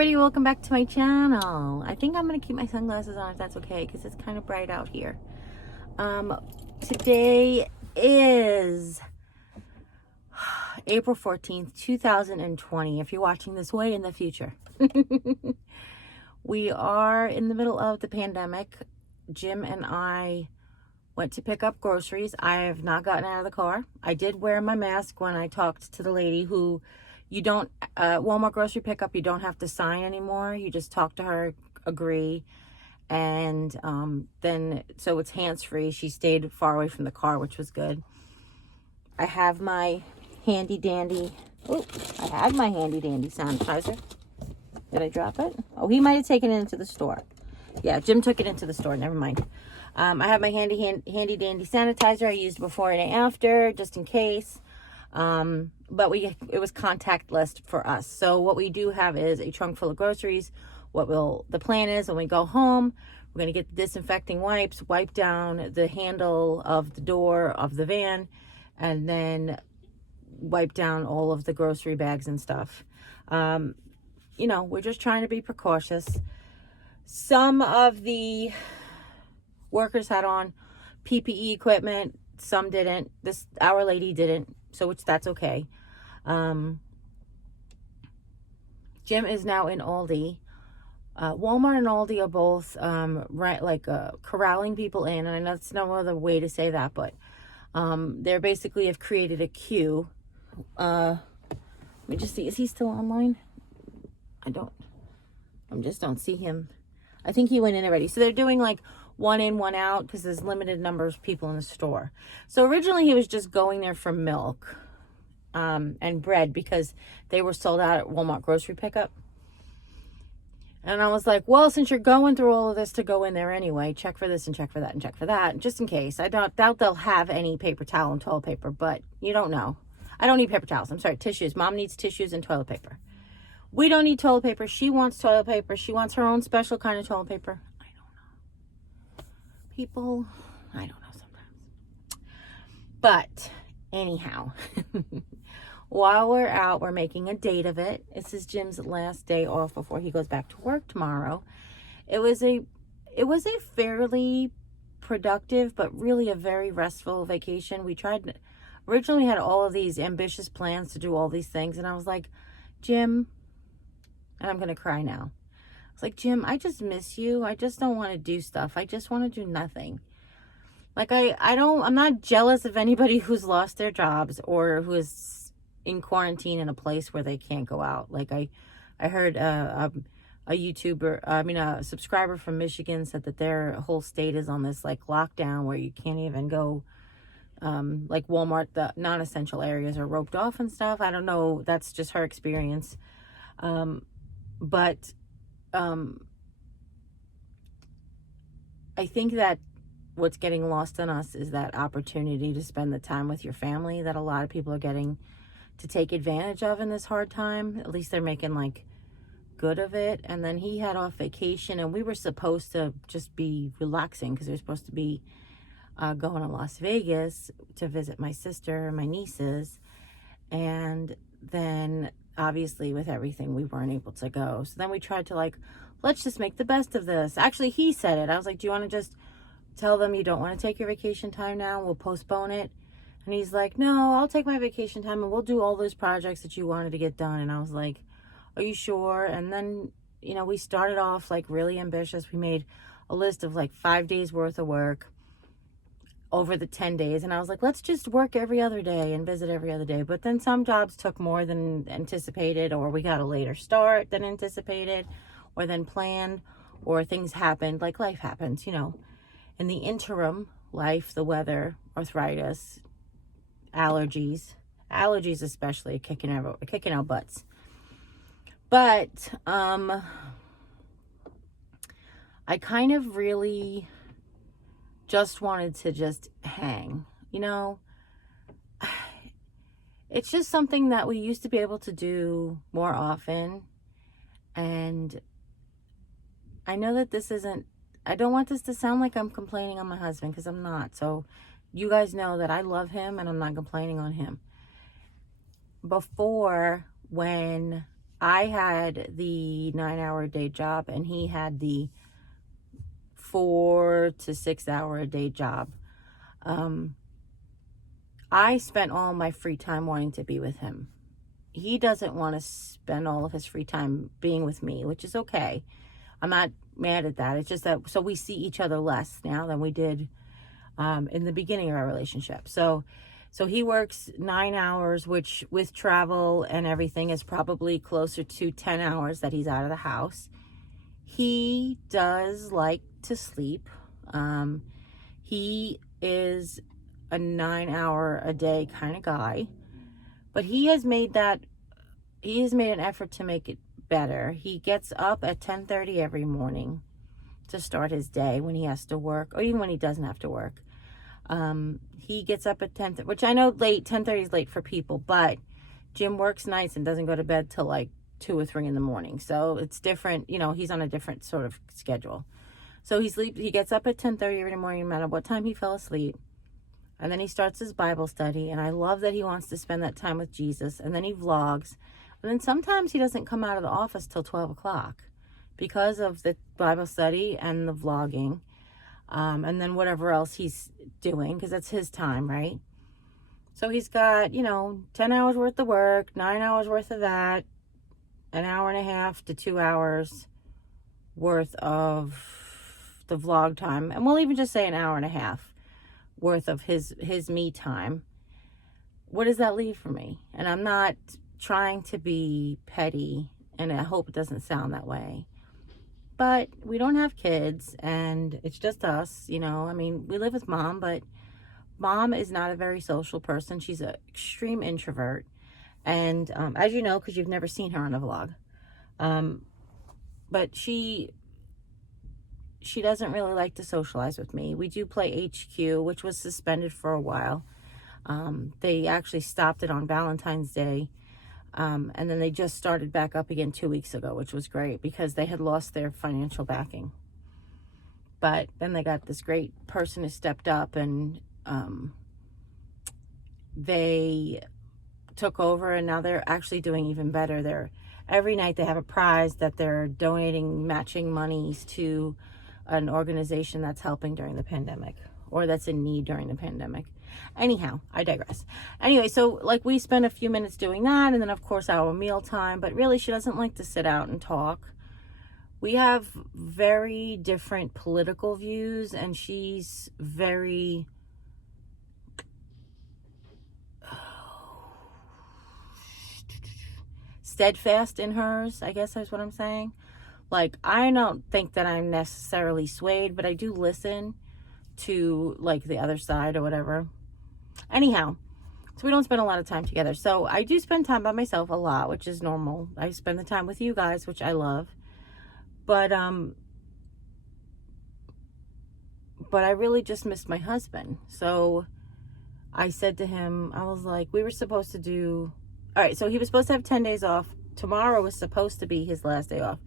everybody, welcome back to my channel. I think I'm gonna keep my sunglasses on if that's okay, because it's kind of bright out here. Today is April 14th, 2020, if you're watching this way in the future. We are in the middle of the pandemic. Jim and I went to pick up groceries. I have not gotten out of the car. I did wear my mask when I talked to the lady who you don't, Walmart grocery pickup, you don't have to sign anymore. You just talk to her, agree, and then, so it's hands-free. She stayed far away from the car, which was good. I have my handy dandy, I had my handy dandy sanitizer. Did I drop it? Oh, he might have taken it into the store. Yeah, Jim took it into the store, never mind. I have my handy dandy sanitizer I used before and after, just in case. But it was contactless for us. So what we do have is a trunk full of groceries. The plan is when we go home, we're going to get the disinfecting wipes, wipe down the handle of the door of the van, and then wipe down all of the grocery bags and stuff. You know, we're just trying to be precautious. Some of the workers had on PPE equipment, some didn't. Our lady didn't, so that's okay. Jim is now in Aldi. Walmart and Aldi are both corralling people in, and I know that's no other way to say that, but they basically have created a queue. Let me just see, is he still online? I just don't see him. I think he went in already. So they're doing like one in, one out, because there's limited numbers of people in the store. So originally he was just going there for milk and bread, because they were sold out at Walmart grocery pickup. And I was like, well, since you're going through all of this to go in there anyway, check for this and check for that and check for that, just in case. I doubt they'll have any paper towel and toilet paper, but you don't know. I don't need paper towels. I'm sorry, tissues. Mom needs tissues and toilet paper. We don't need toilet paper. She wants toilet paper. She wants her own special kind of toilet paper. I don't know. People, I don't know sometimes. But anyhow, while we're out, we're making a date of it. This is Jim's last day off before he goes back to work tomorrow. It was a fairly productive, but really a very restful vacation. Originally had all of these ambitious plans to do all these things, and I was like, Jim, and I'm going to cry now. I was like, Jim, I just miss you. I just don't want to do stuff. I just want to do nothing. Like, I'm not jealous of anybody who's lost their jobs or who is in quarantine in a place where they can't go out. Like, I heard a subscriber from Michigan said that their whole state is on this like lockdown where you can't even go, like Walmart, the non-essential areas are roped off and stuff. I don't know. That's just her experience. But I think that what's getting lost on us is that opportunity to spend the time with your family that a lot of people are getting to take advantage of in this hard time. At least they're making like good of it. And then he had off vacation, and we were supposed to just be relaxing because we were supposed to be going to Las Vegas to visit my sister and my nieces. And then obviously with everything, we weren't able to go. So then we tried to let's just make the best of this. Actually, he said it. I was like, do you want to just tell them you don't want to take your vacation time now? We'll postpone it. And he's like, no, I'll take my vacation time and we'll do all those projects that you wanted to get done. And I was like, are you sure? And then, you know, we started off like really ambitious. We made a list of like 5 days worth of work over the 10 days. And I was like, let's just work every other day and visit every other day. But then some jobs took more than anticipated, or we got a later start than anticipated, or than planned, or things happened, like life happens, you know. In the interim, life, the weather, arthritis, allergies especially, kicking our butts. But I kind of really just wanted to just hang, you know. It's just something that we used to be able to do more often, and I know that I don't want this to sound like I'm complaining on my husband, because I'm not. So you guys know that I love him and I'm not complaining on him. Before, when I had the 9-hour a day job, and he had the 4 to 6 hour a day job. I spent all my free time wanting to be with him. He doesn't want to spend all of his free time being with me, which is okay. I'm not mad at that. It's just that, so we see each other less now than we did in the beginning of our relationship. So he works 9 hours, which with travel and everything is probably closer to 10 hours that he's out of the house. He does like to sleep. He is a 9-hour a day kind of guy, but he has made an effort to make it better. He gets up at 10:30 every morning to start his day when he has to work, or even when he doesn't have to work. He gets up at 10, which I know late, 10:30 is late for people, but Jim works nights and doesn't go to bed till like 2 or 3 in the morning. So it's different, he's on a different sort of schedule. So he gets up at 10:30 every morning, no matter what time he fell asleep. And then he starts his Bible study. And I love that he wants to spend that time with Jesus. And then he vlogs. And then sometimes he doesn't come out of the office till 12 o'clock because of the Bible study and the vlogging. And then whatever else he's doing, because that's his time, right? So he's got, 10 hours worth of work, 9 hours worth of that, an hour and a half to 2 hours worth of the vlog time. And we'll even just say an hour and a half worth of his me time. What does that leave for me? And I'm not trying to be petty, and I hope it doesn't sound that way, but we don't have kids and it's just us. We live with mom, but mom is not a very social person. She's an extreme introvert, and as you know, because you've never seen her on a vlog, but she doesn't really like to socialize with me. We do play HQ, which was suspended for a while. They actually stopped it on Valentine's Day. And then they just started back up again 2 weeks ago, which was great because they had lost their financial backing. But then they got this great person who stepped up, and they took over, and now they're actually doing even better. Every night they have a prize that they're donating, matching monies to an organization that's helping during the pandemic, or that's in need during the pandemic. Anyhow, I digress. Anyway, so we spend a few minutes doing that, and then of course our meal time, but really she doesn't like to sit out and talk. We have very different political views, and she's very steadfast in hers, I guess is what I'm saying. I don't think that I'm necessarily swayed, but I do listen to the other side or whatever. Anyhow, so we don't spend a lot of time together. So I do spend time by myself a lot, which is normal. I spend the time with you guys, which I love. But I really just missed my husband. So I said to him, I was like, we were supposed to do, all right, so he was supposed to have 10 days off. Tomorrow was supposed to be his last day off.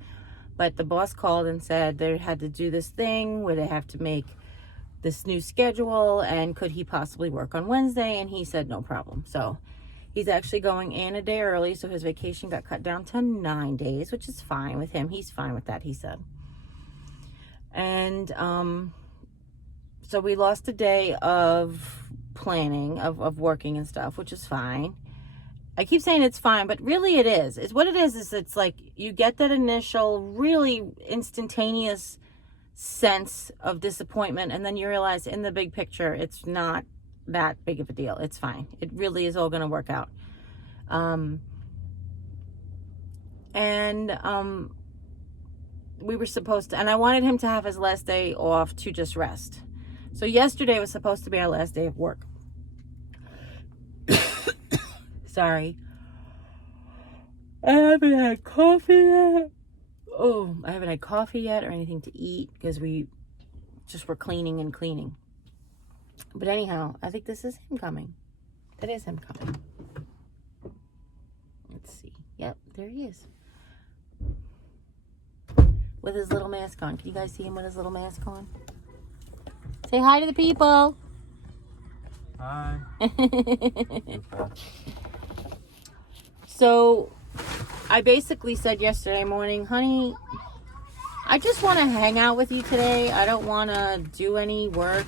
But the boss called and said they had to do this thing where they have to make this new schedule, and could he possibly work on Wednesday? And he said no problem. So he's actually going in a day early, so his vacation got cut down to 9 days, which is fine with him. He's fine with that, he said. And so we lost a day of planning, of working and stuff, which is fine. I keep saying it's fine, but really it is. It's what it is it's you get that initial, really instantaneous sense of disappointment, and then you realize in the big picture, it's not that big of a deal. It's fine. It really is all going to work out. We were supposed to, and I wanted him to have his last day off to just rest. So yesterday was supposed to be our last day of work. Sorry. I haven't had coffee yet. I haven't had coffee yet or anything to eat because we just were cleaning. But anyhow, I think this is him coming. That is him coming. Let's see. Yep, there he is. With his little mask on. Can you guys see him with his little mask on? Say hi to the people. Hi. So I basically said yesterday morning, honey, I just want to hang out with you today. I don't want to do any work.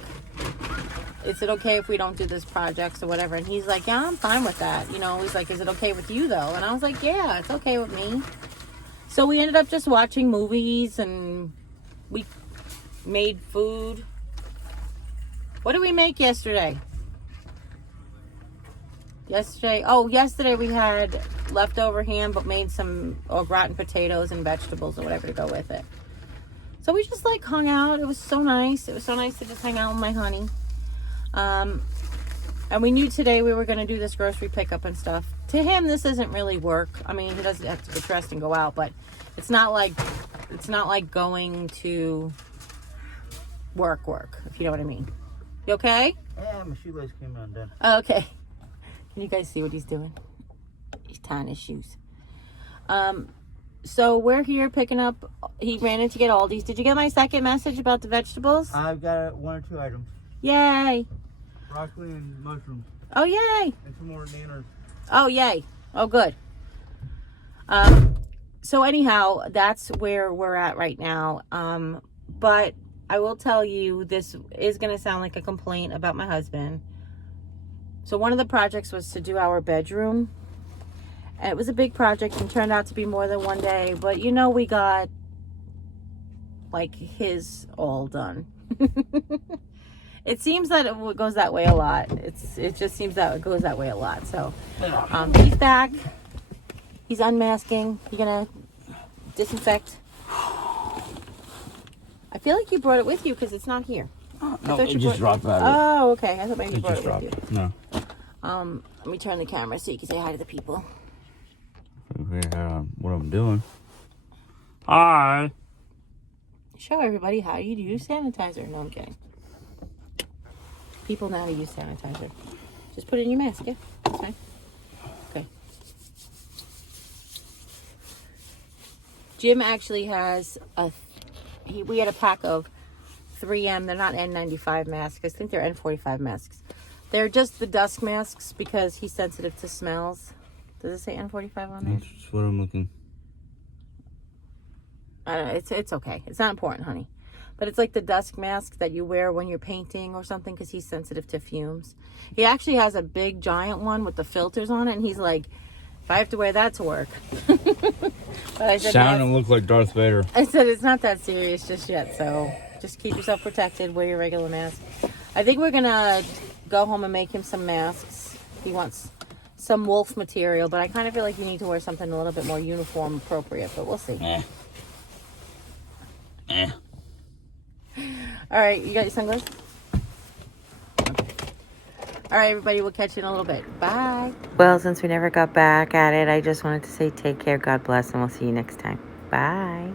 Is it okay if we don't do this project or whatever? And he's like, yeah, I'm fine with that. You know, he's like, is it okay with you though? And I was like, yeah, it's okay with me. So we ended up just watching movies and we made food. What did we make yesterday? Yesterday we had leftover ham, but made some au gratin potatoes and vegetables or whatever to go with it. So we just like hung out. It was so nice. It was so nice to just hang out with my honey. And we knew today we were going to do this grocery pickup and stuff. To him, this isn't really work. I mean, he doesn't have to get dressed and go out, but it's not like going to work, if you know what I mean. You okay? Yeah, my shoelace came undone. Okay. Can you guys see what he's doing? He's tying his shoes. So we're here picking up. He ran in to get Aldi's. Did you get my second message about the vegetables? I've got 1 or 2 items. Yay. Broccoli and mushrooms. Oh, yay. And some more nanners. Oh, yay. Oh, good. So anyhow, that's where we're at right now. But I will tell you, this is going to sound like a complaint about my husband. So one of the projects was to do our bedroom. And it was a big project and turned out to be more than one day. But you know, we got like his all done. It seems that it goes that way a lot. It just seems that it goes that way a lot. So he's back. He's unmasking. You're gonna disinfect. I feel like you brought it with you because it's not here. No, it just dropped out of it. Oh, okay. I thought maybe you brought it with you. No. Let me turn the camera so you can say hi to the people. What I'm doing. Hi. Show everybody how you use sanitizer. No, I'm kidding. People know how to use sanitizer. Just put it in your mask, yeah? That's fine. Okay. Jim actually has we had a pack of 3M. They're not N95 masks. I think they're N45 masks. They're just the dust masks because he's sensitive to smells. Does it say N45 on there? That's what I'm looking. I don't know. It's okay. It's not important, honey. But it's like the dust mask that you wear when you're painting or something because he's sensitive to fumes. He actually has a big giant one with the filters on it, and he's like, if I have to wear that to work. But I said, sound and look like Darth Vader. I said it's not that serious just yet, so just keep yourself protected. Wear your regular mask. I think we're gonna go home and make him some masks. He wants some wolf material, but I kind of feel like you need to wear something a little bit more uniform appropriate, but we'll see. All right, you got your sunglasses? Okay. All right, everybody, we'll catch you in a little bit. Bye. Well, since we never got back at it, I just wanted to say take care, God bless, and we'll see you next time. Bye.